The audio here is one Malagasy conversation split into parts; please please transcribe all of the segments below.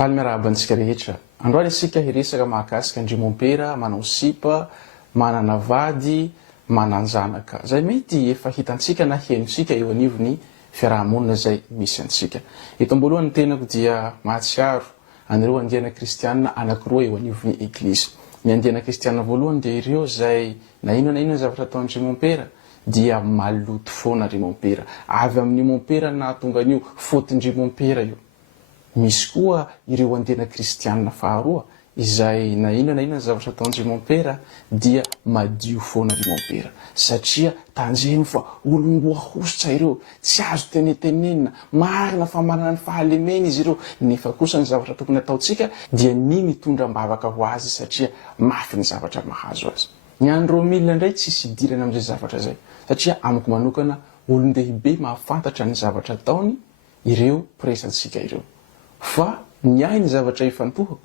Faly miarabantsika rehetra. Androany isika hiresaka mahakasika andrimampera, manao sipa, manana vady, mananjanaka. Zay mety efa hitantsika na henontsika eo anivony fiarahamonina zay misy antsika. Eto ambolohany tenako dia mahatsiaro anireo andiana kristianina anankiroa eo anivony eglizy. Ny andiana kristianina voalohany dia ireo zay na inona zavatra ataon'Andriamampera dia maloto foana Andriamampera. Avy amin'Andriamampera na tonga an'io fotindrimampera io. Misy koa ireo andiana kristianina faharoa izay na inona zavatra ataon'Andriamampera dia madio foana Andriamampera. Satria tanjeny fa olongoa hosotra ireo, tsy azo tenetenenina, marina fa manana ny fahalemena izy ireo. Nefa kosa ny zavatra tokony ataontsika dia ny mitondra mbavaka ho azy satria mafy ny zavatra mahazo azy. Ny andro milina indray tsisy idirana amin'izay zavatra zay. Satria amiko manokana olon-dehibe mahafantatra ny zavatra ataony ireo presantsika ireo. Fa ny ahy ny zavatra ifantohako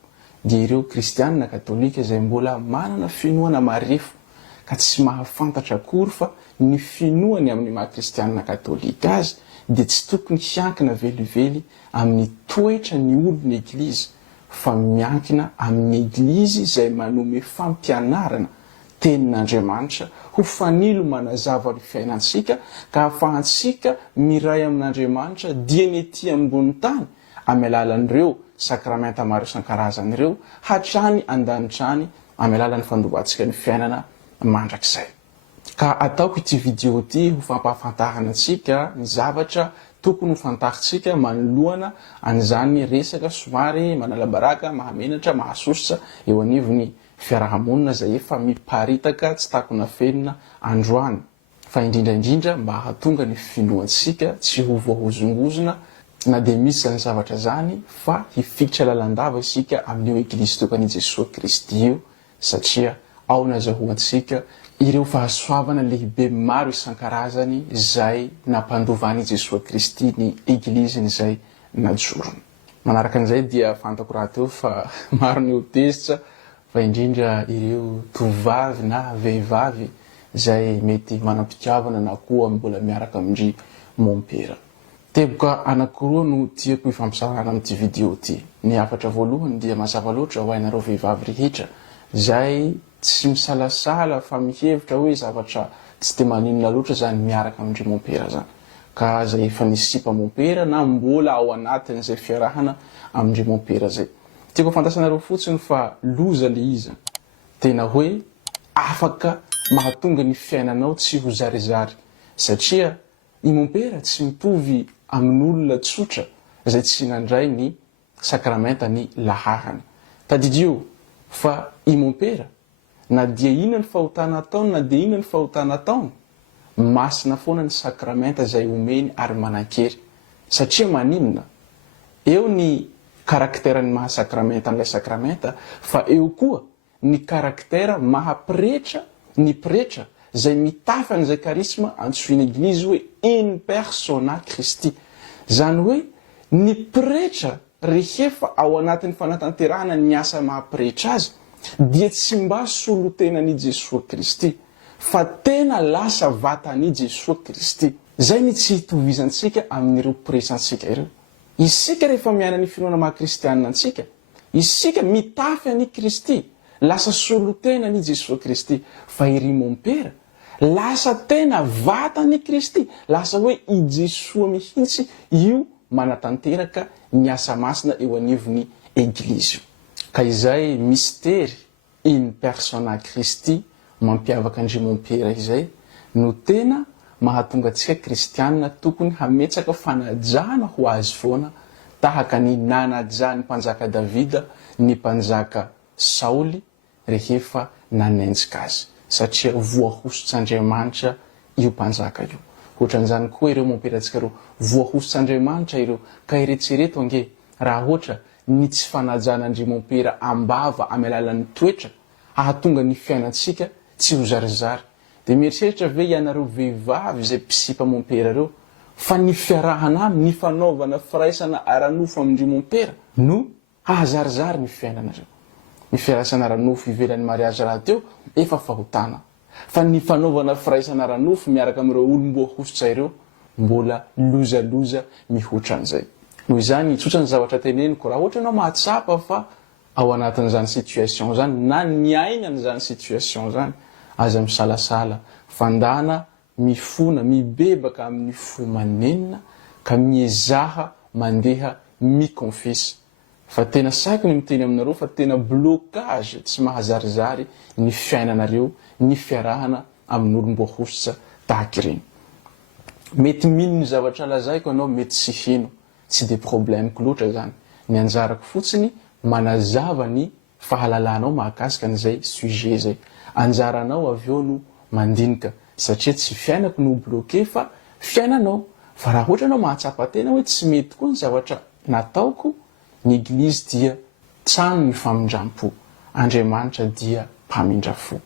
dia ireo kristianina katolika izay mbola manana finoana marefo ka tsy mahafantatra akory fa ny finoany amin'ny maha-kristianina katolika azy dia tsy tokony hiankina velively amin'ny toetra ny olon'ny eglizy fa miankina amin'ny eglizy izay manome fampianarana tenin'Andriamanitra ho fanilo manazava ny fiainantsika ka ahafahantsika miray amin'Andriamanitra dia ny ety ambony tany amin'ny alalan'ireo sakramenta maro isan-karazany ireo hatrany an-danitrany amin'ny alalan'ny fandovatsika ny fiainana mandrakizay. Ka ataoko ity video ity ho fampahafantarana antsika ny zavatra tokony ho fantaritsika manoloana an'izany resaka somary manalabaraka, mahamenatra, mahasosotra eo anivony fiarahamonina izay efa miparitaka tsy takona fenina androany. Fa indrindraindrindra mba hahatonga ny finoantsika tsy ho voahozongozona na dia misy zany zavatra zany fa hifikitra lalandava isika amin'io eglizy tokan'i Jesosy Kristy io satria ao nazahoantsika ireo fahasoavana lehibe maro isan-karazany izay nampandovan'i Jesosy Kristy ny egliziny izay najorony. Manaraka an'izay dia fantako raha teo fa maro ny tezitra fa indrindra ireo tovavy na vehivavy izay mety manam-pitiavana na koa mbola miaraka amin'Andriamampera. Teboka anankiroa no tiako ifampisarana amin'ity video ity. Ny afatra voalohany dia mazava loatra ho ainareo vehivavy rehetra izay tsy misalasala fa mihevitra hoe zavatra tsy dia maninona loatra zany miaraka amin'Andriamampera zany. Ka zay efa nisipa Mampera na mbola ao anatin'izay fiarahana amin'Andriamampera zay. Tiako fantasanareo fotsiny fa loza le izy. Tena hoe afaka mahatonga ny fiainanao tsy ho zarizary satria i Mampera tsy mitovy amin'olona tsotra izay tsy nandray ny sakramenta ny laharana. Tadidio fa i Mampera na dia inona ny fahotana ataony na dia inona ny fahotana ataony masina foana ny sakramenta izay omeny ary manan-kery satria maninona eo ny karakteran'ny mahasakramenta n'ilay sakramenta fa eo koa ny karaktera mahapretra ny pretra izay mitafy an'izay karisma antsoina eglizy hoe in persona Christi. Zany hoe ny pretra rehefa ao anatin'ny fanatanterahana ny asa mahapretra azy dia tsy mba solotenan'i Jesosy Kristy fa tena lasa vatan'i Jesosy Kristy. Zay ny tsy hitovizantsika amin'ireo presantsika ireo. Isika rehefa miaina ny finoana maha-kristianina antsika, isika mitafy an'i Kristy, lasa solotenan'i Jesosy Kristy. Fa iry Mampera lasa tena vatan'i Kristy, lasa hoe i Jesosy mihitsy io manatanteraka ny asa masina eo anivony eglizy. Ka izay mistery in persona Christi mampiavaka Andriamampera izay no tena mahatonga antsika kristianina tokony hametsaka fanajana ho azy foana tahaka ny nanajany mpanjaka Davida ny mpanjaka Saoly rehefa nanenjika azy satria voahosots'Andriamanitra io mpanjaka io. Ohatran'izany koa ireo Mamperantsika ireo voahosots'Andriamanitra ireo ka eretsereto ange raha ohatra ny tsy fanajan'Andriamampera ambava amin'ny alalan'ny toetra ahatonga ny fiainantsika tsy ho zarizary. Dia mieritreritra ve ianareo vehivavy izay mpisipa Mampera ireo fa ny fiarahana ny fanaovana firaisana ara-nofo amin'Andriamampera no hahazarizary ny fiainanareo. Ny firaisana ara-nofo ivelan'ny mariazy raha teo efa fahotana. Fa ny fanaovana firaisana ara-nofo miaraka amin'ireo olom-boahosotra ireo mbola lozaloza mihoatra an'izay. noho izany tsotra ny zavatra teneniko raha ohatra ianao mahatsapa fa ao anatin'izany situation zany na niainany zany situation zany aza misalasala fandana mifona mibebaka amin'ny fo manenina ka miezaha mandeha miconfise fa tena saky ny miteny aminareo fa tena blocage tsy mahazarizary ny fiainanareo ny fiarahana amin'olom-boahositra tahaka ireny. Mety mino ny zavatra lazaiko anao mety tsy hino tsy de problemiko loatra zany ny anjarako fotsiny manazava ny fahalalanao mahakasika an'izay sujet zay anjaranao avy eo no mandinika satria tsy fiainako no bloqué fa fiainanao fa raha ohatra anao mahatsapa tena hoe tsy mety koa ny zavatra nataoko ny eglizy dia trano ny famindram-po Andriamanitra dia mpamindra fo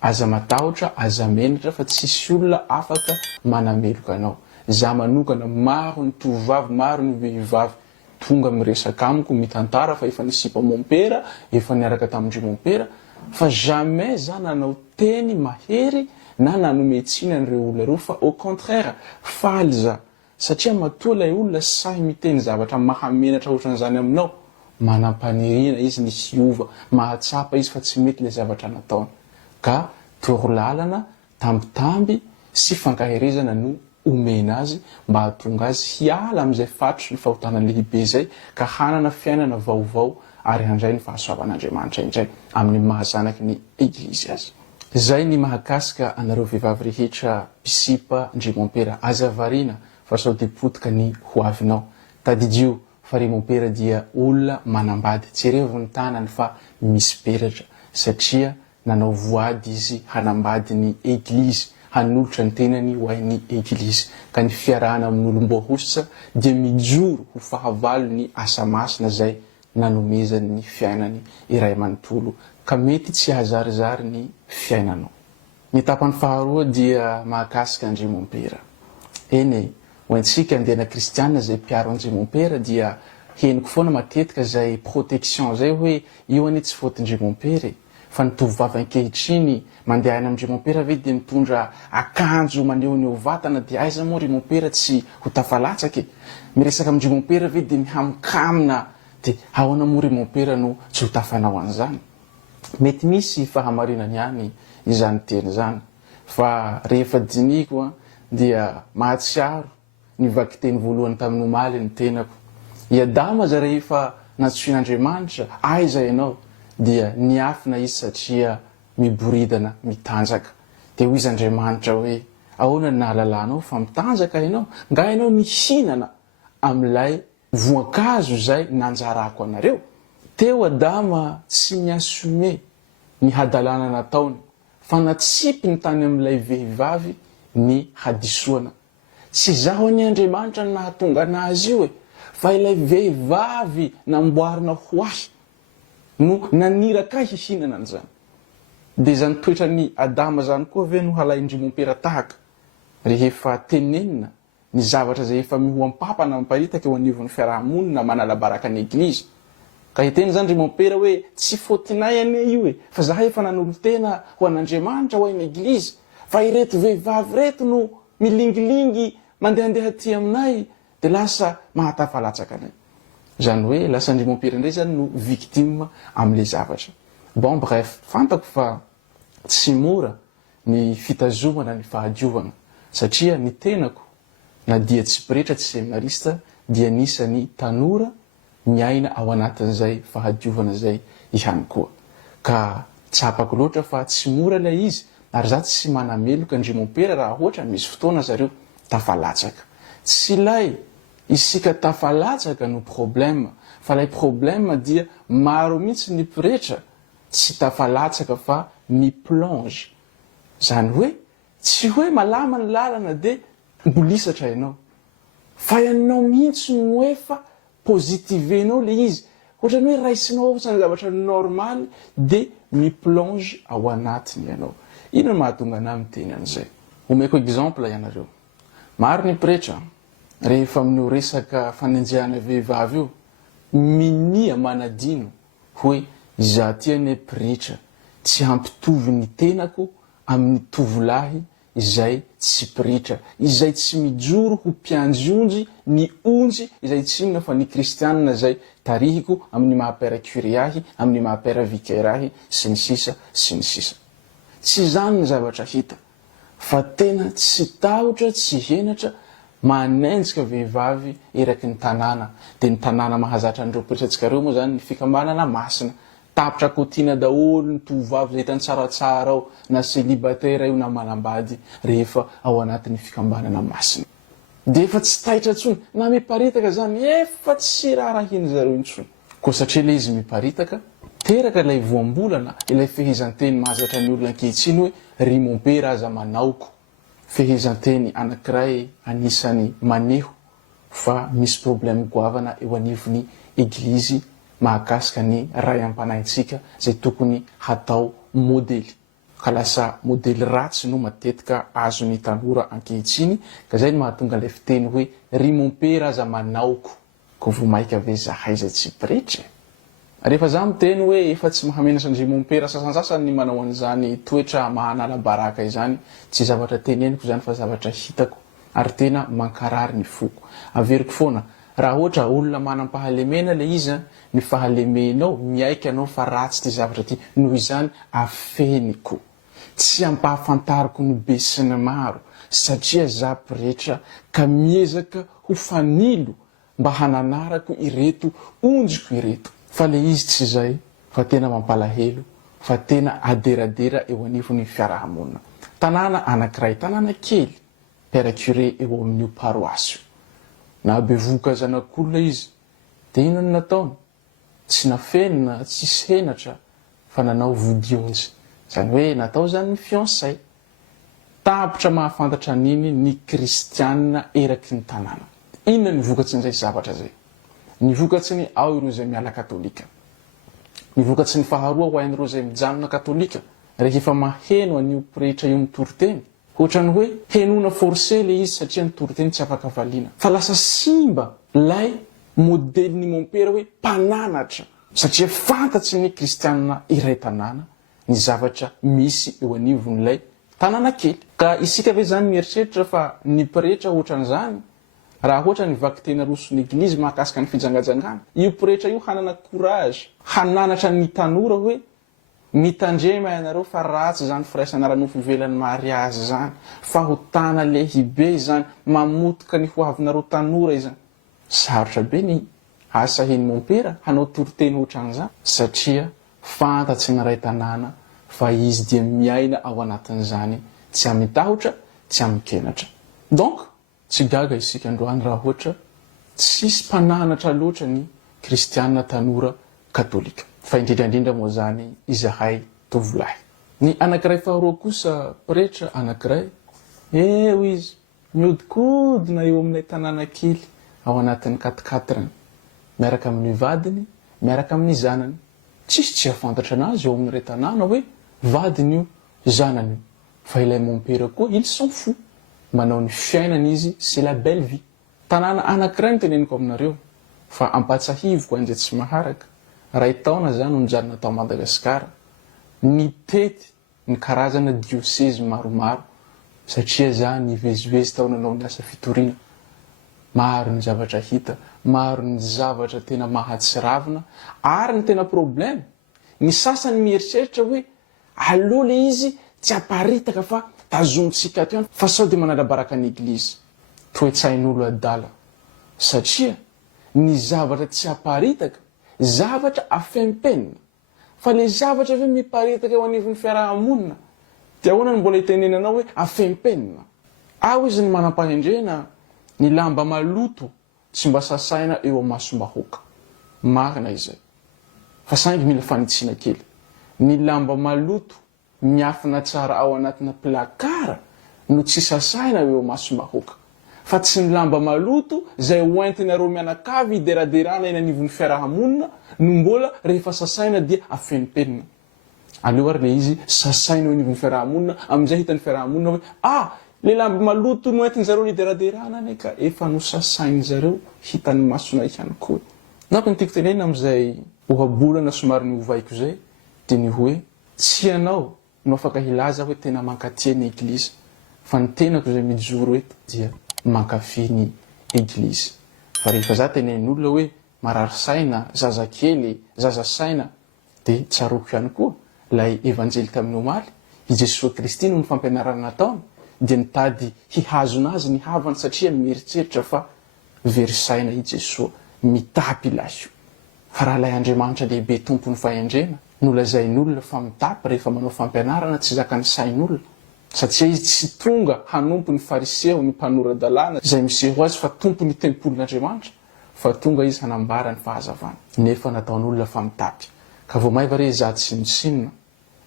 aza matahotra aza menatra fa tsisy olona afaka manameloka anao za manokana maro ny tovavy maro ny vehivavy tonga miresaka amiko mitantara fa efa nisipa mompera efa niaraka tamindry mompera fa jamais za nanao teny mahery na nanometsina an'ireo olona reo fa au contraire faly za satria matoa lay olona sahy miteny zavatra mahamenatra ohatran'izany aminao manampanirina izy ny hiova mahatsapa izy fa tsy mety le zavatra nataony ka torolalana tambitamby sy fankaherezana no omena azy mba hahatonga azy hiala amin'izay fatro ny fahotana lehibe zay ka hanana fiainana vaovao ary handray ny fahasoavan'Andriamanitra indray amin'ny mahazanaky ny eglizy azy. Zay ny mahakasika anareo vehivavy rehetra mpisipa ndrimompera aza varina fa sao de potika ny hoavinao tadidio fa rimompera dia olona manambady tsy revony tanany fa misy peratra satria nanao voady izy hanambady ny eglizy hanolotra ny tenany ho ain'ny eglizy ka ny fiarahana amin'olom-boahositra dia mijoro ho fahavalo ny asa masina zay nanomezany ny fiainany iray manontolo ka mety tsy hazarizary ny fiainanao. Ny tapany faharoa dia mahakasika andrimompera. Eny hoantsika andiana kristianina zay mpiaro andrimompera dia henoko foana matetika zay protection zay hoe io anie tsy fotindrimompera fa ny tovovavy ankehitriny mandeha any amin'Andriamompera ve dia mitondra akanjo maneho ny vatana dia aiza moa Andriamompera tsy ho tafalatsaka miresaka amin'Andriamompera ve dia mihamkamina dia ahoana moa Andriamompera no tsy ho tafanao an'izany. Mety misy fahamarinany ihany izany teny zany fa rehefa diniko dia mahatsiaro ny vaky teny voalohany tamin'ny omaly ny tenako iadama za rehefa natsoin'Andriamanitra aiza ianao dia niafina izy satria miboridana mitanjaka dia hoy izy Andriamanitra hoe ahoana ny nahalalanao fa mitanjaka ianao nga ianao nihinana amin'ilay voankazo zay nanjarako anareo. Teo Adama tsy miasume ny hadalana nataony fa natsipy ny tany amin'ilay vehivavy ny hadisoana tsy zaho any Andriamanitra ny nahatonga anazy io fa ilay vehivavy namboarina ho ahy no naniraka hihinana an'izany. Dia zany toetra ny Adama zany koa ve no halaindrimompera tahaka rehefa tenenina ny zavatra zay efa mihoampapana miparitaka eo anivon'ny fiarahamonina manala baraka ny eglizy ka hiteny zany Andriamompera hoe tsy fotinay ane io fa zaho efa nanolo tena ho an'Andriamanitra ho ain'ny eglizy fa ireto vehivavy reto no milingilingy mandehandeha aty aminay dia lasa mahatafalatsaka anay. Zany hoe lasa Andriamompera indray zany no victime amin'le zavatra. Bon bref, fantako fa tsy mora ny fitazomana ny fahadiovana satria ny tenako na dia tsy pretra tsy seminarista dia nisany tanora miaina ao anatin'izay fahadiovana zay ihany koa ka tsapako loatra fa tsy mora ilay izy ary za tsy manameloka Andriamompera raha ohatra misy fotoana zareo tafalatsaka tsy lay isika tafalatsaka no problème fa lay problème dia maro mihitsy ny pretra tsy tafalatsaka fa ny plonge zany hoe tsy hoe malama ny lalana dia mbolisatra ianao fa ianao mihitsy no efa positivenao le izy ohatrany hoe raisinao ohatrany zavatra normal dia miplonge ao anatiny ianao. Ino no mahatonga anahy miteny an'izay? Omeko exemple ianareo maro ny pretra rehefa amin'io resaka fanenjehana vehivavy io minia manadino hoe izaho ty anie pretra tsy hampitovy ny tenako amin'ny tovolahy izay tsy piritra, izay tsy mijoro ho mpianjonjy ny onjy izay tsy inona fa ny kristianina zay tarihiko amin'ny mahapera curie ahy, amin'ny mahapera vicaire ahy sy ny sisa sy ny sisa. Tsy zany ny zavatra hita fa tena tsy tahotra, tsy henatra manenjika vehivavy eraky ny tanàna. De ny tanàna mahazatra andreo piritsatsikareo moa zany ny fikambanana masina. Tapitra kotiana daholo ny tovavy zay hitany tsaratsara ao na célibataire io na manambady rehefa ao anatin'ny fikambanana masina. De efa tsy taitra ntsony na miparitaka zany efa tsy raharahiany zareo intsony. Koa satria le izy miparitaka, teraka ilay voambolana, ilay fehezanteny mahazatra ny olona ankehitriny hoe ry mon père aza manaoko. Fehezanteny anankiray anisany maneho fa misy problème goavana eo anivon'ny eglizy mahakasika ny ray ampanahintsika zay tokony hatao modely. Ka lasa modely ratsy no matetika azony tanora ankehitriny, ka zay no mahatonga ilay fiteny hoe ry mon père aza manaoko. Ko vomaika ve zahay zay tsy piritra? Rehefa za miteny hoe efa tsy mahamenatra andry mon père, sasansasany ny manao an'izany toetra mahanala baraka izany, tsy zavatra teneniko zany fa zavatra hitako ary tena mankarary ny foko. Averiko foana, raha ohatra olona manam-pahalemena le izy, ny fahalemenao miaika anao fa ratsy ty zavatra ty, noho izany afeniko. Tsy ampahafantariko ny be sy ny maro satria za piretra ka miezaka ho fanilo mba hananarako ireto onjiko ireto. Fa le izy tsy zay, fa tena mampalahelo, fa tena aderadera eo anivon'ny fiarahamonina. Tanàna anankiray, tanàna kely, père curé eo amin'io paroasy. Na bevoka zanak'olona izy, de ino ny nataony? Tsy nafenina, tsy senatra, fa nanao vodionjy. Zany hoe natao zany ny fiancé. Tapitra mahafantatra niny ny kristianina eraky ny tanàna. Inona ny vokatsy n'izay zavatra zay? Ny vokatsy ny ao ireo zay miala katolika. Ny vokatsy ny faharoa ho ain'ireo zay mijanona katolika, rehefa maheno an'io pretra io mitoriteny, ohatrany hoe henona forcé le izy satria ny toriteny tsy afaka valiana. Fa lasa simba lay modelin'ny mon père hoe mpananatra, satria fantatsy ny kristianina iray tanàna ny zavatra misy eo anivon'ilay tanàna kely. Ka isika ve zany mieritreritra fa ny pretra ohatran'izany? Raha ohatra ny vaky tena roson'ny eglizy mahakasika ny fijangajangana, io pretra io hanana courage, hananatra ny tanora hoe mitandrema ianareo fa ratsy zany firaisana ranofo ivelan'ny mariazy zany, fa ho tana lehibe zany, mamotoka ny hoavinareo tanora izany. Sarotra be ny asa heny mon père hanao toriteny ohatran'izany, satria fantatsy ny ray tanàna fa izy dia miaina ao anatin'izany, tsy amitahotra, tsy amikenatra. Donc tsy gaga isika androany raha ohatra tsisy mpananatra loatra ny kristianina tanora katolika. Fa indrindrandrindra moa zany izahay tovolahy. Ny anankiray faharoa kosa pretra anankiray, eo izy miodikodina eo amin'ilay tanàna kely ao anatin'ny 4-4, miaraka amin'ny vadiny, miaraka amin'ny zanany. Tsisy tsy afantatra anazy eo amin'ilay tanàna hoe vadiny io, zanany io. Fa ilay mon père koa, il s'en fout. Manao ny fiainana izy, c'est la belle vie. Tanàna anankiray ny teneniko aminareo, fa ampatsahivoko an'izay tsy maharaka. Ray taona zany no nijanona tao Madagasikara, nitety ny karazana diocèse maromaro, satria za nivezivezy tao nanao ny asa fitoriana. Maro ny zavatra hita, maro ny zavatra tena mahatsiravina, ary ny tena problème, ny sasany mieritreritra hoe allo le izy tsy aparitaka fa tazontsika ato ihany, fa sao de manala baraka ny eglizy. Toetsain'olo adala, satria ny zavatra tsy aparitaka, zavatra afempenina, fa le zavatra ve miparitaka eo anivon'ny fiarahamonina, dia ahoana ny mbola itenenanao hoe afempenina? Ao izy ny manam-pahendrena, ny lamba maloto tsy mba sasaina eo amasombahoaka. Marina izay. Fa saingy mila fanitsiana kely. Ny lamba maloto miafina tsara ao anatina plakara no tsy sasaina eo amasombahoaka. Fa tsy ny lamba maloto zay hoentinareo mianakavy ideraderana eny anivon'ny fiarahamonina no mbola rehefa sasaina dia afempenina. Aleo ary le izy sasaina eo anivon'ny fiarahamonina, amin'izay hitan'ny fiarahamonina hoe le lamba maloto no entin'zareo nideraderana ane ka efa no sasainy zareo hitan'ny masona ihany koa. Nako ny tiako tenena amin'izay ohabolana somary ny ovaiko zay dia ny hoe tsy ianao no afaka hilaza hoe tena mankatia ny eglizy, fa ny tenako zay mijoro eto dia mankafy ny eglizy. Fa rehefa za tenen'olona hoe marary saina zaza kely zaza saina dia tsaroko ihany koa lay evanjely tamin'ny omaly i Jesosy Kristy no ny fampianarana nataony dia nitady hihazona azy ny havany satria mieritreritra fa very saina i Jesosy mitapy lasio. Fa raha lay Andriamanitra lehibe tompony fahendrena nolazain'olona fa mitapy rehefa manao fampianarana tsy zakany sain'olona satria izy tsy tonga hanompo ny fariseo ny mpanora-dalàna izay miseho azy fa tompo ny tempolin'Andriamanitra fa tonga izy hanambara ny fahazavana nefa nataon'olona fa mitapy. Ka vao maiva re za tsy sinona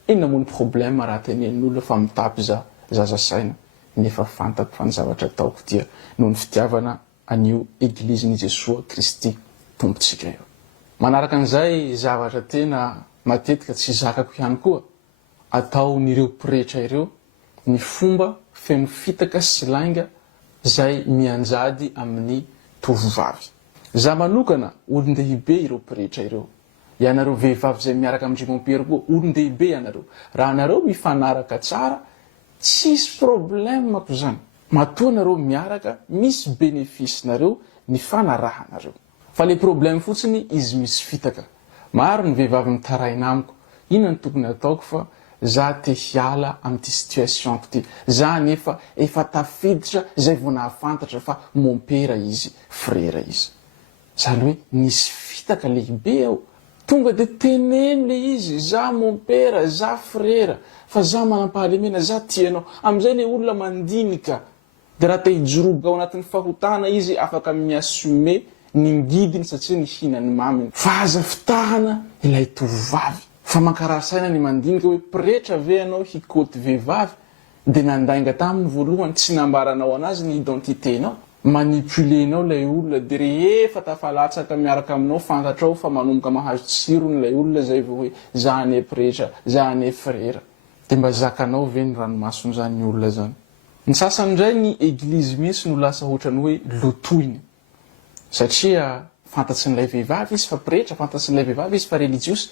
inona moa ny problème raha tenen'olona fa mitapy zaza saina nefa fantako fa ny zavatra ataoko dia noho ny fitiavana an'io eglizin'i Jesosy Kristy tompontsika io. Manaraka an'izay zavatra tena matetika tsy zakako ihany koa ataon'ireo pretra ireo ny fomba feno fitaka sy lainga zay mianjady amin'ny tovovavy. Za manokana olon-dehibe ireo pretra ireo. Ianareo vehivavy zay miaraka amin'Andriamampera koa olon-dehibe ianareo. Raha nareo mifanaraka tsara tsisy problème mako zany. Matoa nareo miaraka misy bénéfice nareo ny fanarahanareo. Fa le problème fotsiny izy misy fitaka. Maro ny vehivavy mitaraina amiko. Inona ny tokony ataoko fa za te hiala amin'ity situation ty. Za nefa efa tafiditra zay vao nahafantatra fa mompera izy, frera izy. Zany hoe nisy fitaka lehibe ao. Tonga de teneno le izy, za mompera, za frera, fa za manam-pahalemena, za tianao. Am'izay le olona mandinika. De raha te hijoroboka ao anatin'ny fahotana izy afaka miassume ny ngidiny satria ny hinany maminy. Fa aza fitahana ilay tovovavy. Fa mankarary saina ny mandinika hoe pretra ve anao hikoty vehivavy de nandainga taminy voalohany tsy nambaranao anazy ny identiténao. Manipulenao lay olona de rehefa tafalatsaka miaraka aminao fantatrao fa manomboka mahazo tsirony lay olona zay vao hoe za ane pretra, za ane frera. De mba zakanao ve ny ranomasony zany ny olona zany. Ny sasany indray ny eglizy mihitsy no lasa ohatrany hoe lotoiny. Satria fantatsin'ilay vehivavy izy fa pretra, fantatsin'ilay vehivavy izy fa religiosy,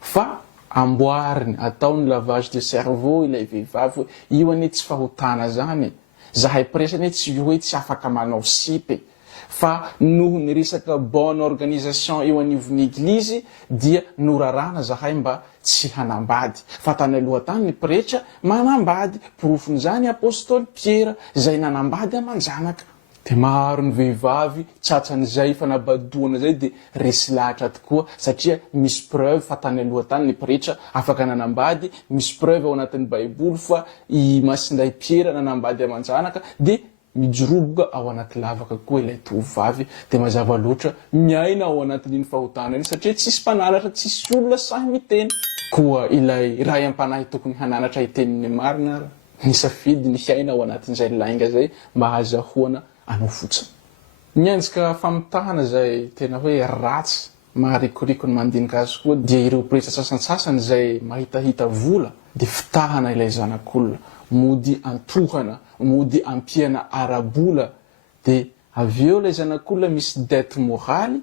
fa amboariny ataony lavage de cerveau ilay vehivavy hoe io ane tsy fahotana zany. Zahay pretra ane tsy hoe tsy afaka manao sipy. Fa noho ny resaka bonne organisation eo anivon'ny eglizy dia norarana zahay mba tsy hanambady. Fa tany aloha tany ny pretra manambady. Porofon'izany apôstôly Piera zay nanambady aman-janaka. De maro ny vehivavy tsatsan'izay fanabadoana zay de resy lahatra tokoa satria misy preuve fa tany aloha tany ny pretra afaka nanambady, misy preuve ao anatin'ny baiboly fa i Masinday Piera nanambady aman-janaka de mijoroboka ao anaty lavaka koa ilay tovovavy de mazava loatra miaina ao anatin'iny fahotana iny satria tsisy mpananatra, tsisy olona sahy miteny. Koa ilay ray am-panahy tokony hananatra hiteniny marina nisafidy ny hiaina ao anatin'izay lainga zay mba hazahoana anao fotsiny. Mianjika famitahana zay tena hoe ratsy maharikoriko ny mandinika azy koa dia ireo pretra sasansasany zay mahitahita vola de fitahana ilay zanak'olona, mody antohana, mody ampiana arabola de avy eo ilay zanak'olona misy dette morale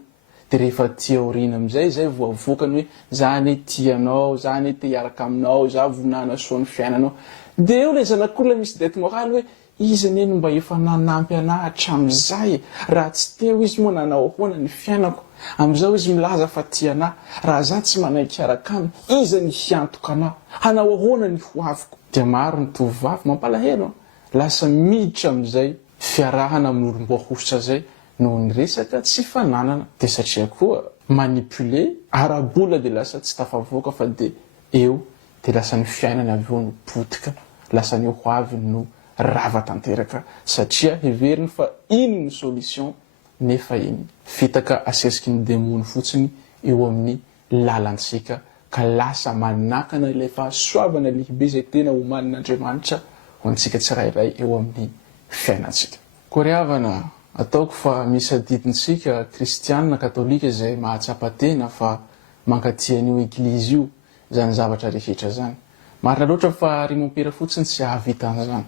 de rehefa tia orina amizay zay voavokany hoe zany tianao, zany te hiaraka aminao, za vonana soa ny fiainanao. De eo ilay zanak'olona misy dette morale hoe izy ane no mba efa nanampy anahy hatramizay, raha tsy teo izy moa nanao ahoana ny fiainako, amizao izy milaza fa tia anahy, raha za tsy manaiky araka aminy, izy ny hiantoka anahy, hanao ahoana ny hoaviko. Dia maro ny tovovavy mampalahelo, lasa miditra amizay fiarahana amin'ny olom-boahositra zay noho ny resaka tsy fananana. De satria koa manipule arabola de lasa tsy tafavoaka fa de eo de lasa ny fiainany avy eo no potika, lasa ny hoaviny no rava tanteraka satria heveriny fa ino ny solution nefa iny fitaka asesiky ny demony fotsiny eo amin'ny lalantsika ka lasa manakana ilay fahasoavana lehibe zay tena omanin'Andriamanitra ho antsika tsirairay eo amin'ny fiainantsika. Koa ry havana, ataoko fa misy adidintsika kristianina katolika zay mahatsapa-tena fa mankatia an'io eglizy io zany zavatra rehetra zany. Marina loatra fa ry mompera fotsiny tsy ahavita an'izany.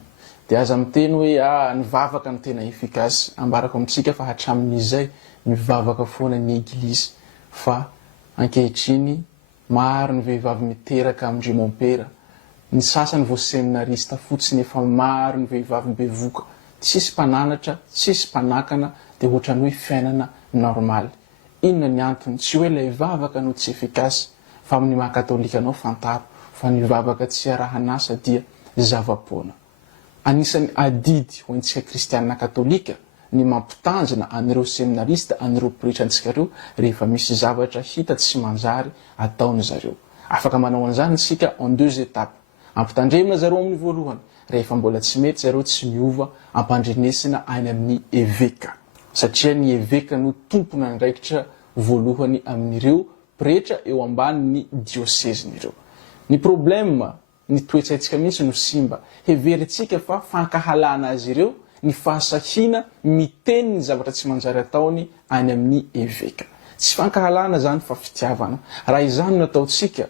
De aza miteny hoe nivavaka ny tena efikasy, ambarako amintsika fa hatramin'izay mivavaka foana ny eglizy fa ankehitriny maro ny vehivavy miteraka amin'Andriamampera ny sasany voaseminarista fotsiny efa maro ny vehivavy bevoka, tsisy mpananatra, tsisy mpanakana, dia ohatrany hoe fiainana normaly. Inona ny antony? Tsy hoe ilay vavaka no tsy efikasy, fa amin'ny maha-katolika anao fantaro fa ny vavaka tsy arahanasa dia zava-poana. Anisan'ny adidy ho antsika kristianina katolika ny mampitanjona anireo seminarista, anireo pretra antsika reo rehefa misy zavatra hita tsy manjary ataony zareo. Afaka manao an'izany isika en 2 étapes. Ampitandremina zareo amin'ny voalohany, rehefa mbola tsy mety zareo tsy miova, ampandrenesina any amin'ny eveka, satria ny eveka no tompona ndraikitra voalohany amin'ireo pretra eo ambanin'ny diosezin'ireo. Ny problème, ny toetsaitsika mihitsy no simba. Heveritsika fa fankahalana azy ireo ny fahasahina miteny ny zavatra tsy manjary ataony any amin'ny eveka. Tsy fankahalana zany fa fitiavana. Raha izany no ataotsika,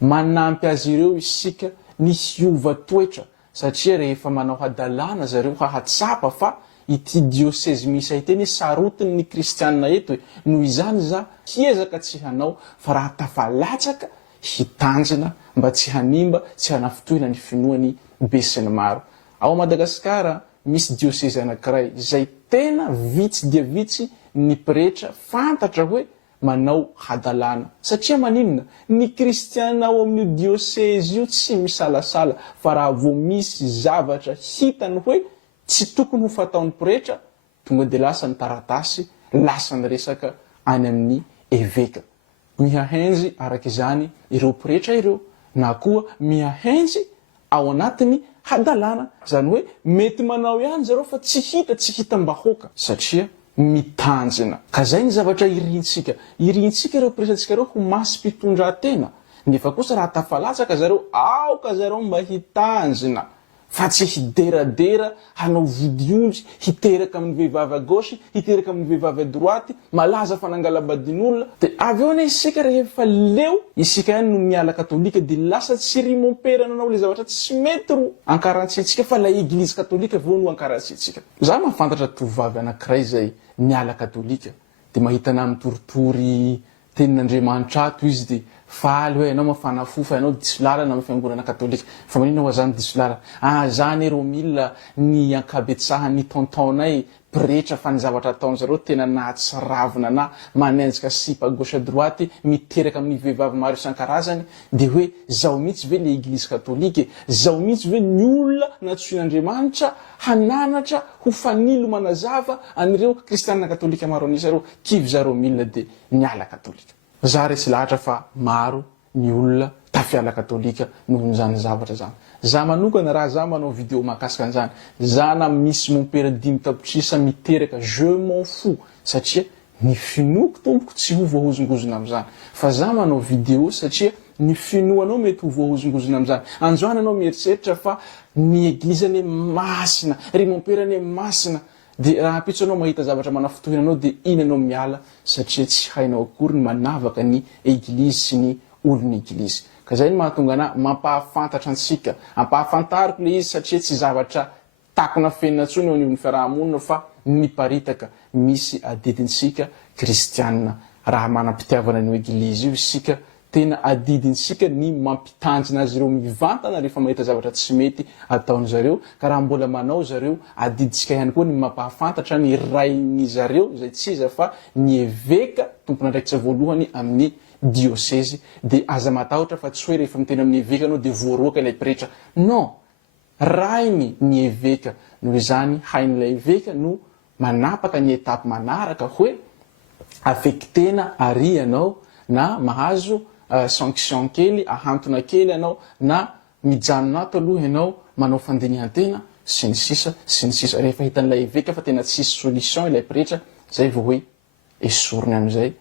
manampy azy ireo isika ny hiova toetra, satria rehefa manao hadalana zareo hahatsapa fa ity dioseze misy iteny sarotiny ny kristianina eto noho izany za hiezaka tsy hanao, fa raha tafalatsaka hitanjina mba tsy hanimba, tsy hanafitohina ny finoany be sy ny maro. Ao Madagasikara misy dioseze anankiray izay tena vitsy dia vitsy ny pretra fantatra hoe manao hadalana, satria maninona? Ny kristianina ao amin'ny dioseze io tsy misalasala, fa raha vo misy zavatra hitany hoe tsy tokony ho fataon'ny pretra, tonga dia lasa ny taratasy, lasa ny resaka any amin'ny eveka. Mihahenjy arak'izany ireo pretra ireo, na koa mihahenjy ao anatiny hadalana, zany hoe mety manao ihany zareo fa tsy hitam-bahoaka, satria mitanjina. Ka zay ny zavatra irintsika ireo pretratsika ireo ho masy mpitondra-tena, nefa kosa raha tafalatsaka zareo, aoka zareo mba hitanjina, fa tsy hideradera hanao vodiondry, hiteraka amin'ny vehivavy à gauche, hiteraka amin'ny vehivavy à droite, malaza fa nangalabadin'olona. Dia avy eo ane isika rehefa leo isika ihany no miala katolika dia lasa tsy rimomperana anao le zavatra tsy mety ro ankarantsitsika, fa la eglizy katolika vo no ankarantsitsika. Za mahafantatra tovovavy anankiray zay miala katolika, dia mahitana mitoritory tenin'Andriamanitra ato izy, dia faly hoe anao mafana fofa, anao diso lalana amin'ny fiangonana katolika. Fa manino ho zany diso lalana? Zany ero mila ny ankabetsahan'ny tontonay pretra, fa ny zavatra ataony zareo tena nahatsiravina na manenjika sipa gauche à droite, miteraka amin'ny vehivavy maro isan-karazany, dia hoe zao mihitsy ve le eglizy katolika, zao mihitsy ve ny olona natsoin'Andriamanitra hananatra ho fanilo manazava anireo kristianina katolika maro anisa reo, kivy zareo mila dia niala katolika. Za resy lahatra fa maro ny olona tafiala katolika nohon'izany zavatra zany. Za manokana raha za manao video mahakasika an'izany, za na misy mompera 5 tapitrisa miteraka, je m'en fous, satria ny finoko tompoko tsy ho voahozongozona amin'izany. Fa za manao video satria ny finoanao mety ho voahozongozona amin'izany. Androany anao mieritreritra fa ny eglizany masina, ry momperany masina, dia raha ampitso anao mahita zavatra manafitohina anao dia iny anao miala, satria tsy hainao akory ny manavaka ny eglizy sy ny olon'ny eglizy. Ka zay ny mahatonga ana mampahafantatra antsika, ampahafantariko le izy, satria tsy zavatra takona fenina ntsony eo anivon'ny fiarahamonina, fa miparitaka misy adidintsika kristianina. Raha manam-pitiavana ny eglizy io isika, tena adidintsika ny mampitanjina azy ireo mivantana rehefa mahita zavatra tsy mety ataony zareo. Ka raha mbola manao zareo, adidintsika ihany koa ny mampahafantatra ny rainy zareo, zay tsy iza fa ny eveka tompona andraikitra voalohany amin'ny dioseze. Dia aza matahotra fa tsy hoe rehefa miteny amin'ny eveka anao dia voaroaka ilay pretra. Non, rainy ny eveka, noho izany hain'ilay eveka no manapaka ny etapy manaraka hoe affectena ary ianao, na mahazo sanction kely, ahantona kely ianao, na mijanona ato aloha ianao manao fandinihan-tena sy ny sisa sy ny sisa. Rehefa hitan'ilay eveka fa tena tsisy solution ilay pretra, zay vao hoe esoriny amin'izay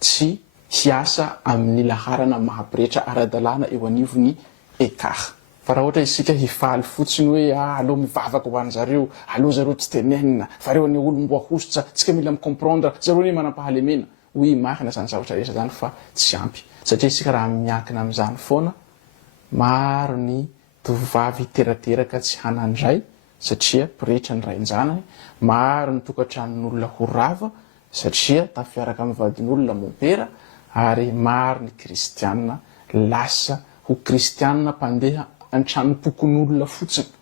tsy hiasa amin'ny laharana mahapretra ara-dalàna eo anivony ekara. Fa raha ohatra isika hifaly fotsiny hoe aleo mivavaka ho an'zareo, aleo zareo tsy tenenina, fa reo ny olom-boahositra, tsika mila micomprendre, zareo ny manam-pahalemena. Hoy marina zany zavatra rehetra zany fa tsy ampy, satria isika raha miankina amin'izany foana, maro ny tovovavy terateraka tsy hanandray satria pretra ny rain-janany, maro ny tokantranon'olona ho rava satria tafiaraka amin'ny vadin'olona mompera, ary maro ny kristianina lasa ho kristianina mpandeha an-tranopokon'olona fotsiny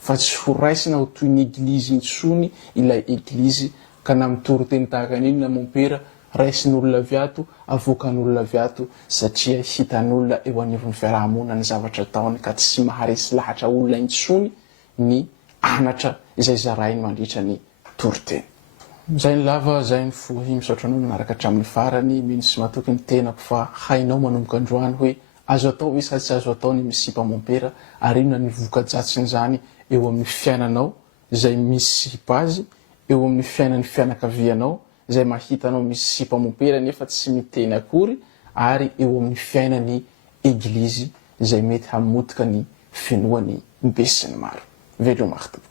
fa tsy ho raisina ho toy ny eglizy intsony ilay eglizy ka na mitoro teny tahaka an'iny na mompera raisin'olona viato avoakan'olona viato satria hitan'olona eo anivon'ny fiarahamonina ny zavatra taony ka tsy maharesy lahatra olona intsony ny anatra izay zarainy mandritra ny toroteny. Zay ny lava, zay ny fohy misaotra anao manaraka hatramin'ny farany. Mino sy matoky ny tenako fa hainao manomboka androany hoe azo atao ve sady tsy azo atao ny misipa mompera ary inona ny voka-dratsiny eo amin'ny fiainanao izay misipa azy, eo amin'ny fiainan'ny fianakavianao izay mahitanao misipa mompera nefa tsy miteny akory, ary eo amin'ny fiainan'ny eglizy izay mety hamotika ny finoany be sy ny maro. Velomary tompoko.